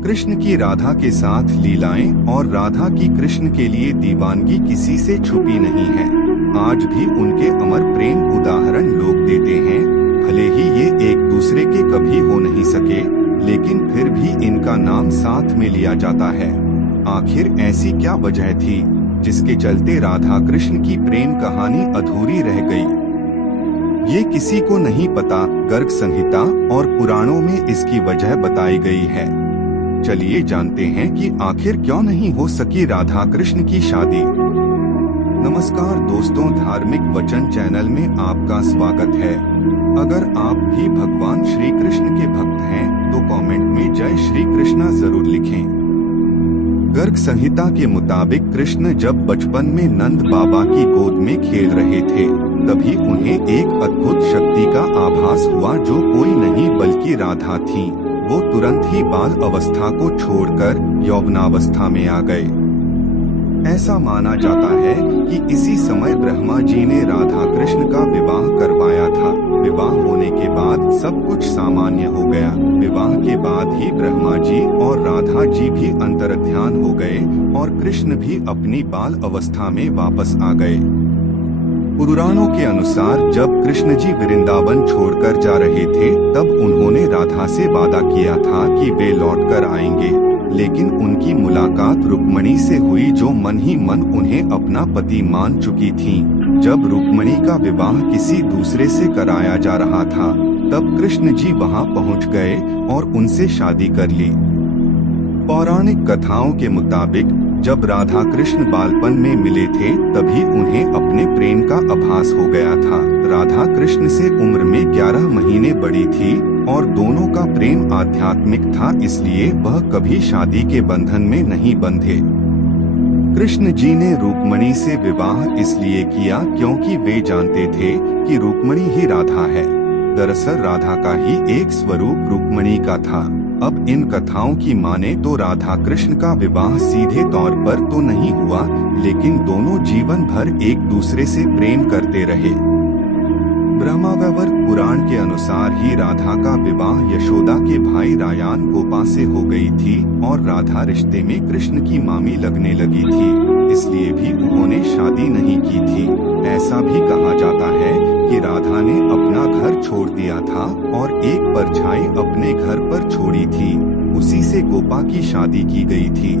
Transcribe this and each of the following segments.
कृष्ण की राधा के साथ लीलाएं और राधा की कृष्ण के लिए दीवानगी किसी से छुपी नहीं है। आज भी उनके अमर प्रेम उदाहरण लोग देते हैं। भले ही ये एक दूसरे के कभी हो नहीं सके, लेकिन फिर भी इनका नाम साथ में लिया जाता है। आखिर ऐसी क्या वजह थी जिसके चलते राधा कृष्ण की प्रेम कहानी अधूरी रह गई? ये किसी को नहीं पता। गर्ग संहिता और पुराणों में इसकी वजह बताई गई है। चलिए जानते हैं कि आखिर क्यों नहीं हो सकी राधा कृष्ण की शादी। नमस्कार दोस्तों, धार्मिक वचन चैनल में आपका स्वागत है। अगर आप भी भगवान श्री कृष्ण के भक्त हैं तो कमेंट में जय श्री कृष्णा जरूर लिखें। गर्ग संहिता के मुताबिक कृष्ण जब बचपन में नंद बाबा की गोद में खेल रहे थे, तभी उन्हें एक अद्भुत शक्ति का आभास हुआ जो कोई नहीं बल्कि राधा थी। वो तुरंत ही बाल अवस्था को छोड़कर यौवनावस्था में आ गए। ऐसा माना जाता है कि इसी समय ब्रह्मा जी ने राधा कृष्ण का विवाह करवाया था। विवाह होने के बाद सब कुछ सामान्य हो गया। विवाह के बाद ही ब्रह्मा जी और राधा जी भी अंतर्ध्यान हो गए और कृष्ण भी अपनी बाल अवस्था में वापस आ गए। पुराणों के अनुसार जब कृष्ण जी वृंदावन छोड़कर जा रहे थे, तब उन्होंने राधा से वादा किया था कि वे लौटकर आएंगे, लेकिन उनकी मुलाकात रुक्मणी से हुई जो मन ही मन उन्हें अपना पति मान चुकी थी। जब रुक्मणी का विवाह किसी दूसरे से कराया जा रहा था, तब कृष्ण जी वहां पहुंच गए और उनसे शादी कर ली। पौराणिक कथाओं के मुताबिक जब राधा कृष्ण बालपन में मिले थे, तभी उन्हें अपने प्रेम का आभास हो गया था। राधा कृष्ण से उम्र में 11 महीने बड़ी थी और दोनों का प्रेम आध्यात्मिक था, इसलिए वह कभी शादी के बंधन में नहीं बंधे। कृष्ण जी ने रुक्मणी से विवाह इसलिए किया क्योंकि वे जानते थे कि रुक्मणी ही राधा है। दरअसल राधा का ही एक स्वरूप रुक्मणी का था। अब इन कथाओं की माने तो राधा कृष्ण का विवाह सीधे तौर पर तो नहीं हुआ, लेकिन दोनों जीवन भर एक दूसरे से प्रेम करते रहे। ब्रह्मावैवर्त पुराण के अनुसार ही राधा का विवाह यशोदा के भाई रायान गोपा से हो गई थी और राधा रिश्ते में कृष्ण की मामी लगने लगी थी, इसलिए भी उन्होंने शादी नहीं की थी। ऐसा भी कहा जाता है कि राधा ने अपना घर छोड़ दिया था और एक परछाई अपने घर पर छोड़ी थी, उसी से गोपा की शादी की गई थी।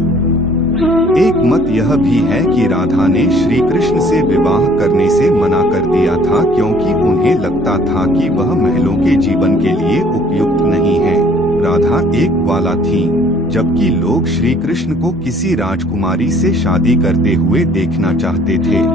एक मत यह भी है कि राधा ने श्री कृष्ण से विवाह करने से मना कर दिया था क्योंकि उन्हें लगता था कि वह महलों के जीवन के लिए उपयुक्त नहीं है। राधा एक ग्वाला थी, जबकि लोग श्री कृष्ण को किसी राजकुमारी से शादी करते हुए देखना चाहते थे।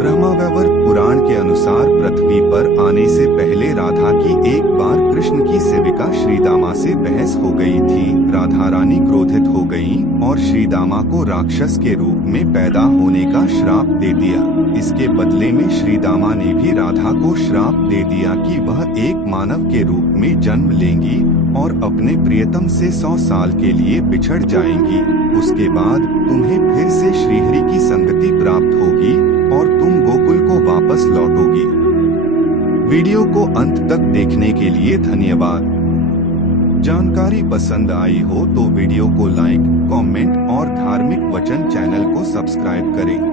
ब्रह्मावैवर्त पुराण के अनुसार पृथ्वी पर आने से पहले राधा की एक बार कृष्ण की सेविका श्रीदामा से बहस हो गई थी। राधा रानी क्रोधित हो गई और श्रीदामा को राक्षस के रूप में पैदा होने का श्राप दे दिया। इसके बदले में श्रीदामा ने भी राधा को श्राप दे दिया कि वह एक मानव के रूप में जन्म लेंगी और अपने प्रियतम से 100 साल के लिए बिछड़ जाएंगी। उसके बाद तुम्हें फिर से श्रीहरि की संगति प्राप्त होगी और तुम गोकुल को वापस लौटोगी। वीडियो को अंत तक देखने के लिए धन्यवाद। जानकारी पसंद आई हो तो वीडियो को लाइक, कमेंट और धार्मिक वचन चैनल को सब्सक्राइब करें।